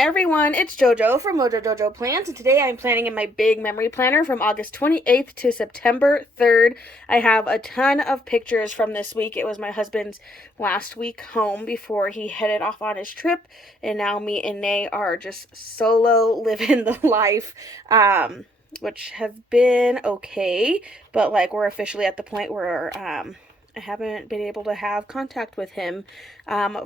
Hi everyone, it's JoJo from Mojo Jojo Plans, and today I'm planning in my big memory planner from August 28th to September 3rd. I have a ton of pictures from this week. It was my husband's last week home before he headed off on his trip, and now me and Nay are just solo living the life, which has been okay, but like we're officially at the point where I haven't been able to have contact with him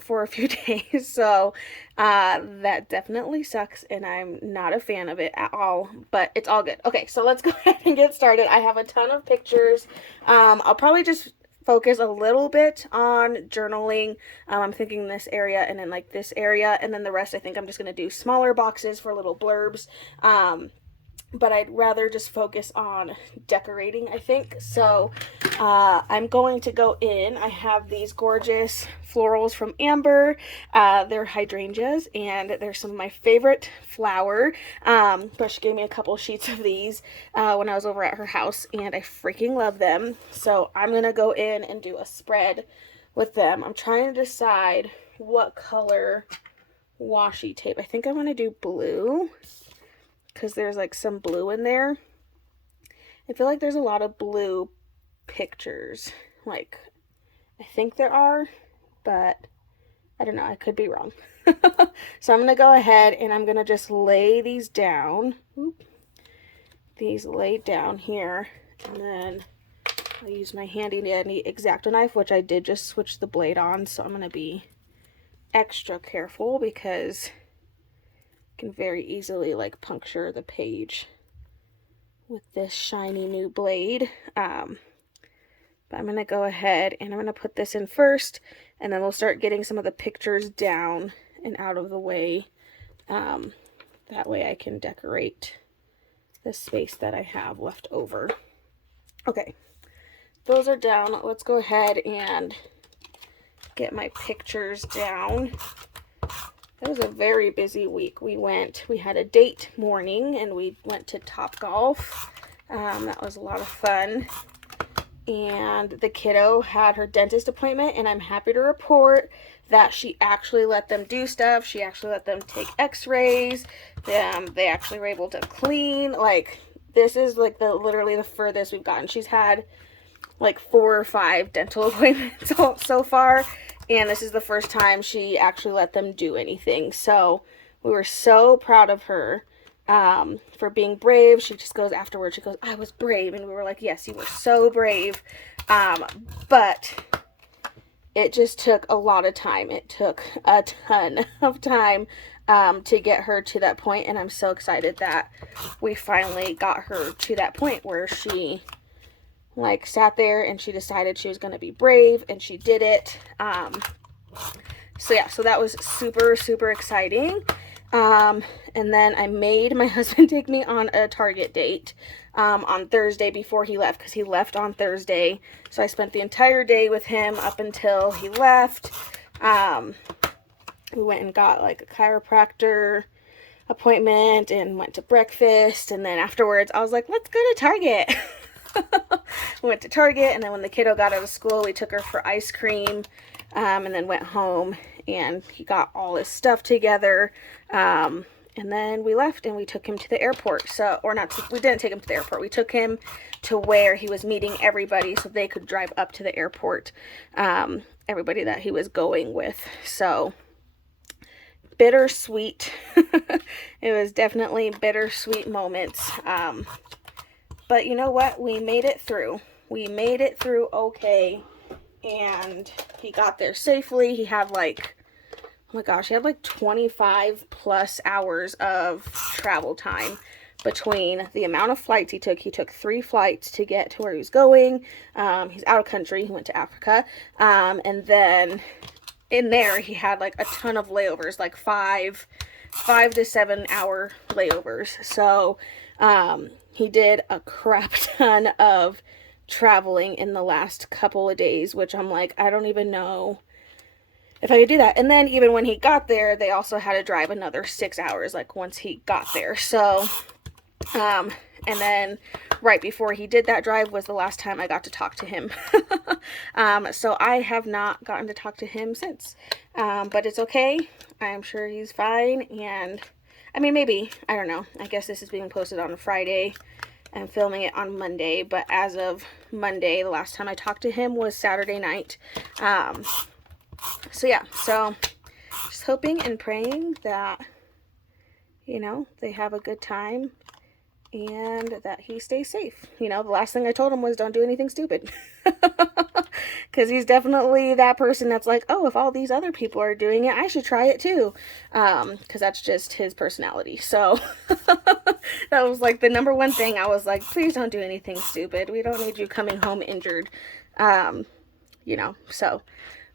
for a few days, so that definitely sucks, and I'm not a fan of it at all, but it's all good. Okay, so let's go ahead and get started. I have a ton of pictures. I'll probably just focus a little bit on journaling. I'm thinking this area and then like this area, and then the rest I think I'm just going to do smaller boxes for little blurbs. But I'd rather just focus on decorating, I think. So I'm going to go in. I have these gorgeous florals from Amber. They're hydrangeas, and they're some of my favorite flower. But she gave me a couple sheets of these when I was over at her house, and I freaking love them. So I'm going to go in and do a spread with them. I'm trying to decide what color washi tape. I think I want to do blue, because there's like some blue in there. I feel like there's a lot of blue pictures. Like, I think there are, but I don't know. I could be wrong. So I'm going to go ahead and I'm going to just lay these down. These laid down here. And then I'll use my handy dandy X-Acto knife, which I did just switch the blade on. So I'm going to be extra careful because can very easily like puncture the page with this shiny new blade. But I'm going to go ahead and I'm going to put this in first, and then we'll start getting some of the pictures down and out of the way. That way I can decorate the space that I have left over. Okay, those are down. Let's go ahead and get my pictures down. It was a very busy week. We had a date morning and we went to Topgolf. That was a lot of fun. And the kiddo had her dentist appointment, and I'm happy to report that she actually let them do stuff. She actually let them take x-rays. They actually were able to clean. Like, this is like literally the furthest we've gotten. She's had like 4 or 5 dental appointments so far. And this is the first time she actually let them do anything. So we were so proud of her for being brave. She just goes afterwards, she goes, "I was brave." And we were like, "Yes, you were so brave." But it just took a lot of time. It took a ton of time to get her to that point. And I'm so excited that we finally got her to that point where she like sat there and she decided she was going to be brave, and she did it. So yeah, so that was super, super exciting. And then I made my husband take me on a Target date on Thursday before he left, because he left on Thursday. So I spent the entire day with him up until he left. We went and got like a chiropractor appointment and went to breakfast, and then afterwards I was like, let's go to Target. We went to Target, and then when the kiddo got out of school, we took her for ice cream, and then went home, and he got all his stuff together, and then we left and we took him to the airport. So, or not, we didn't take him to the airport. We took him to where he was meeting everybody so they could drive up to the airport, everybody that he was going with. So, bittersweet. It was definitely bittersweet moments. But you know what? We made it through. We made it through okay. And he got there safely. He had like, oh my gosh, he had like 25 plus hours of travel time between the amount of flights he took. He took 3 flights to get to where he was going. He's out of country. He went to Africa. And then in there, he had like a ton of layovers, like 5 to 7 hour layovers. So, he did a crap ton of traveling in the last couple of days, which I'm like, I don't even know if I could do that. And then even when he got there, they also had to drive another 6 hours, like once he got there. So, And then right before he did that drive was the last time I got to talk to him. So I have not gotten to talk to him since. But it's okay. I'm sure he's fine. And I mean, maybe, I don't know. I guess this is being posted on a Friday. I'm filming it on Monday, but as of Monday, the last time I talked to him was Saturday night. So yeah, so just hoping and praying that, you know, they have a good time and that he stays safe. You know, the last thing I told him was don't do anything stupid. Because he's definitely that person that's like, oh, if all these other people are doing it, I should try it too. Because that's just his personality. So that was like the number one thing. I was like, please don't do anything stupid. We don't need you coming home injured. You know, so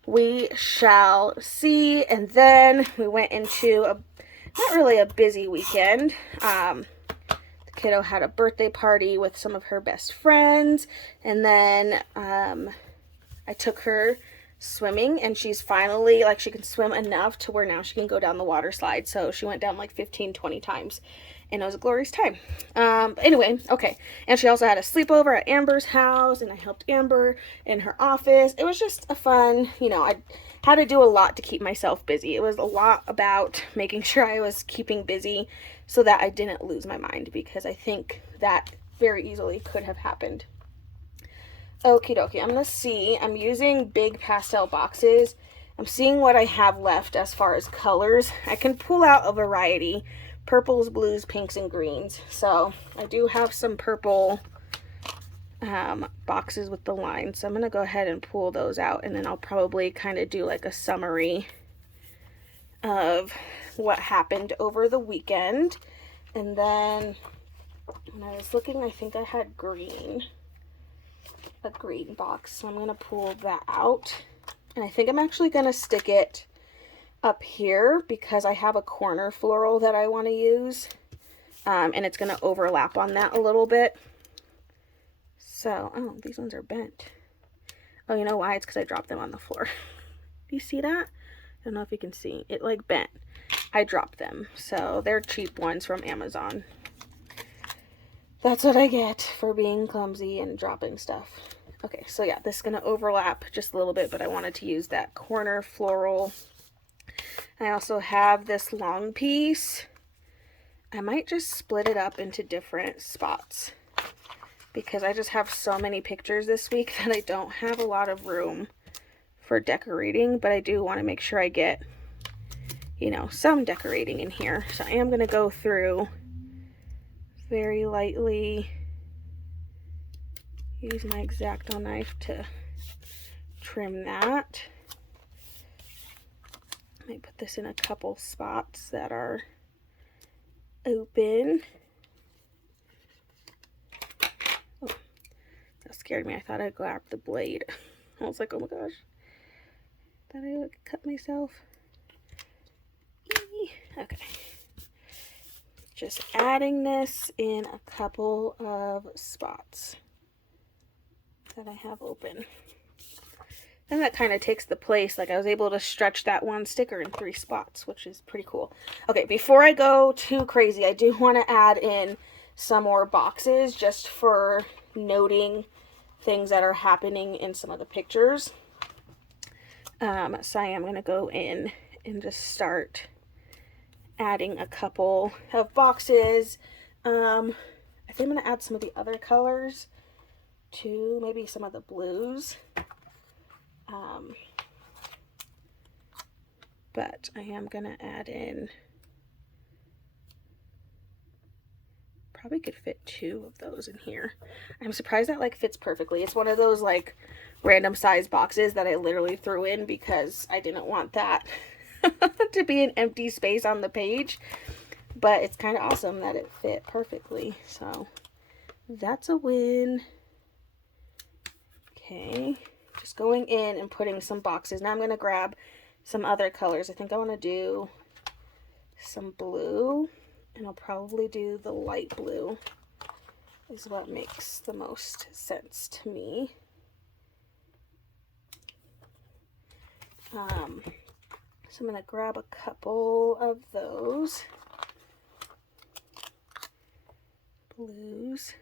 we shall see. And then we went into not really a busy weekend. The kiddo had a birthday party with some of her best friends, and then I took her swimming, and she's finally, like, she can swim enough to where now she can go down the water slide. So she went down like 15-20 times, and it was a glorious time. But anyway, okay. And she also had a sleepover at Amber's house, and I helped Amber in her office. It was just a fun, you know, I had to do a lot to keep myself busy. It was a lot about making sure I was keeping busy so that I didn't lose my mind, because I think that very easily could have happened. Okie dokie, I'm gonna see. I'm using big pastel boxes. I'm seeing what I have left as far as colors. I can pull out a variety: purples, blues, pinks, and greens. So I do have some purple boxes with the lines. So I'm gonna go ahead and pull those out, and then I'll probably kind of do like a summary of what happened over the weekend. And then when I was looking, I think I had a green box, so I'm going to pull that out, and I think I'm actually going to stick it up here because I have a corner floral that I want to use, and it's going to overlap on that a little bit. So, oh, these ones are bent. Oh, you know why? It's because I dropped them on the floor. Do you see that? I don't know if you can see. It like bent. I dropped them, so they're cheap ones from Amazon. That's what I get for being clumsy and dropping stuff. Okay, so yeah, this is going to overlap just a little bit, but I wanted to use that corner floral. I also have this long piece. I might just split it up into different spots because I just have so many pictures this week that I don't have a lot of room for decorating, but I do want to make sure I get, you know, some decorating in here. So I am going to go through very lightly, use my X-Acto knife to trim that. I might put this in a couple spots that are open. Oh, that scared me. I thought I grabbed the blade. I was like, oh my gosh. Thought I would cut myself. Okay. Just adding this in a couple of spots that I have open. And that kind of takes the place, like I was able to stretch that one sticker in 3 spots, which is pretty cool. Okay, before I go too crazy, I do want to add in some more boxes just for noting things that are happening in some of the pictures. So I am going to go in and just start adding a couple of boxes. I think I'm going to add some of the other colors too, maybe some of the blues. But I am going to add in, probably could fit 2 of those in here. I'm surprised that like fits perfectly. It's one of those like random size boxes that I literally threw in because I didn't want that to be an empty space on the page. But it's kind of awesome that it fit perfectly. So that's a win. Okay, just going in and putting some boxes. Now I'm going to grab some other colors. I think I want to do some blue, and I'll probably do the light blue is what makes the most sense to me. So I'm going to grab a couple of those. blues.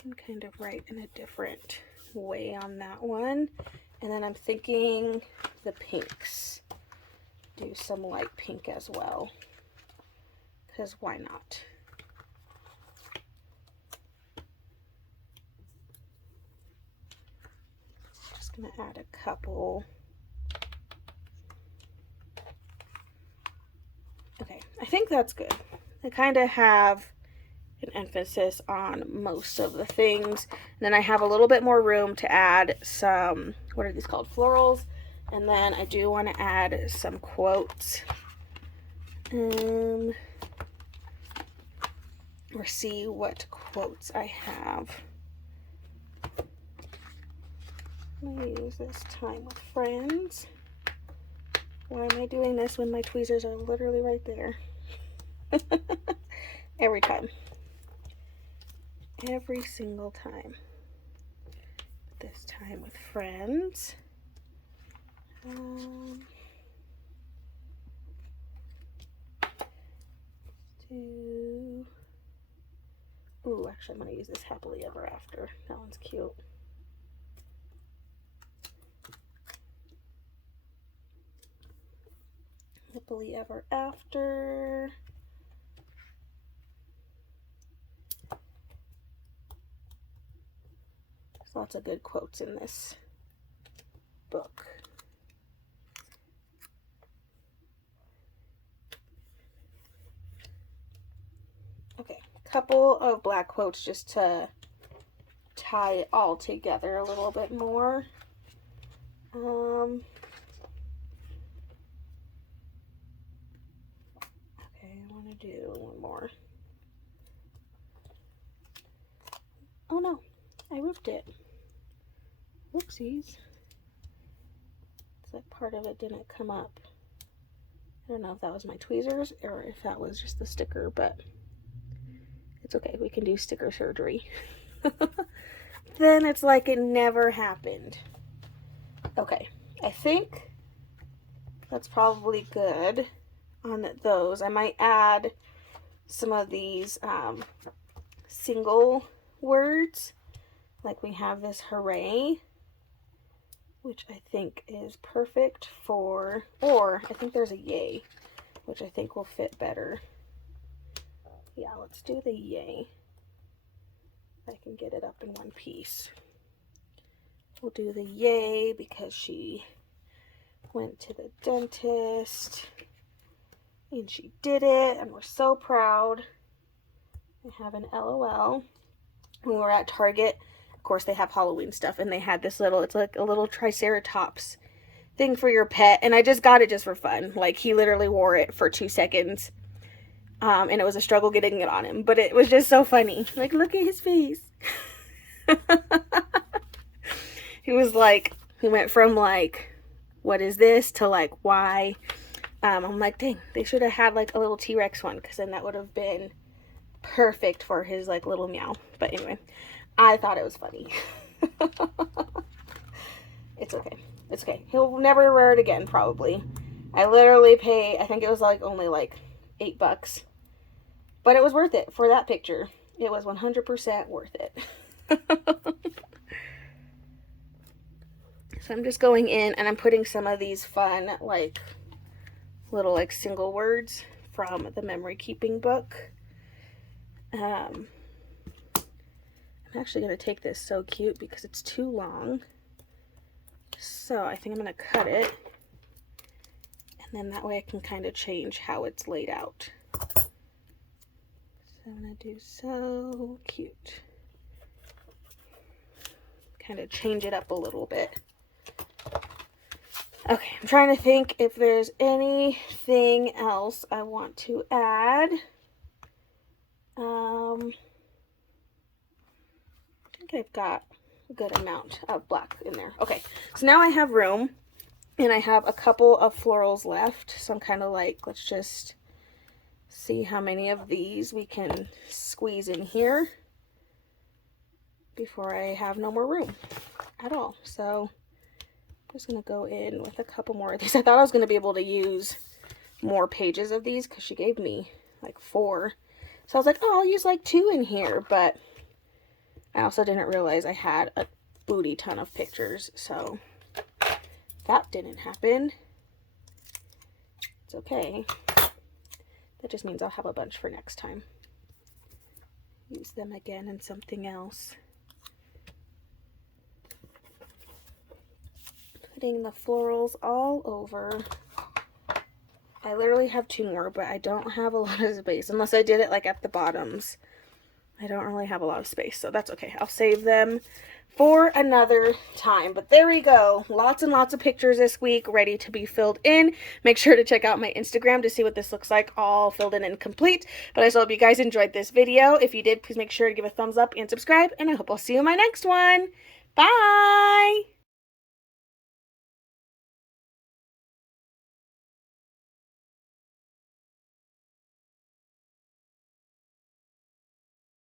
Can kind of write in a different way on that one. And then I'm thinking the pinks. Do some light pink as well, because why not? Just gonna add a couple. Okay, I think that's good. I kind of have an emphasis on most of the things. And then I have a little bit more room to add some, what are these called? Florals. And then I do want to add some quotes. Or see what quotes I have. I'm going to use this time with friends. Why am I doing this when my tweezers are literally right there? Every time. Every single time. This time with friends. Ooh, actually I'm going to use this happily ever after. That one's cute. Happily ever after. There's lots of good quotes in this book. Okay, a couple of black quotes just to tie it all together a little bit more. Okay, I want to do one more. Oh no, I ripped it. Whoopsies. It's like part of it didn't come up. I don't know if that was my tweezers or if that was just the sticker, but it's okay. We can do sticker surgery. Then it's like it never happened. Okay, I think that's probably good on those. I might add some of these single words. Like we have this hooray, which I think is perfect for, or I think there's a yay, which I think will fit better. Yeah, let's do the yay. I can get it up in one piece. We'll do the yay because she went to the dentist and she did it and we're so proud. I have an LOL. When we were at Target, of course they have Halloween stuff, and they had this little, it's like a little triceratops thing for your pet, and I just got it just for fun. Like, he literally wore it for 2 seconds, and it was a struggle getting it on him, but it was just so funny. Like, look at his face. He was like, he went from like, what is this, to like, why? I'm like, dang, they should have had like a little T-Rex one, because then that would have been perfect for his like little meow. But anyway, I thought it was funny. It's okay. It's okay. He'll never wear it again, probably. I literally paid, I think it was like only like $8. But it was worth it for that picture. It was 100% worth it. So I'm just going in and I'm putting some of these fun, like, little, like, single words from the memory keeping book. I'm actually going to take this so cute because it's too long. So I think I'm going to cut it. And then that way I can kind of change how it's laid out. So I'm going to do so cute. Kind of change it up a little bit. Okay, I'm trying to think if there's anything else I want to add. I think I've got a good amount of black in there. Okay, so now I have room, and I have a couple of florals left. So I'm kind of like, let's just see how many of these we can squeeze in here before I have no more room at all. So I'm just going to go in with a couple more of these. I thought I was going to be able to use more pages of these because she gave me like 4. So I was like, oh, I'll use like 2 in here, but I also didn't realize I had a booty ton of pictures, so that didn't happen. It's okay. That just means I'll have a bunch for next time. Use them again in something else. Putting the florals all over. I literally have 2 more, but I don't have a lot of space, unless I did it like at the bottoms. I don't really have a lot of space, so that's okay. I'll save them for another time. But there we go. Lots and lots of pictures this week ready to be filled in. Make sure to check out my Instagram to see what this looks like all filled in and complete. But I just hope you guys enjoyed this video. If you did, please make sure to give a thumbs up and subscribe. And I hope I'll see you in my next one. Bye!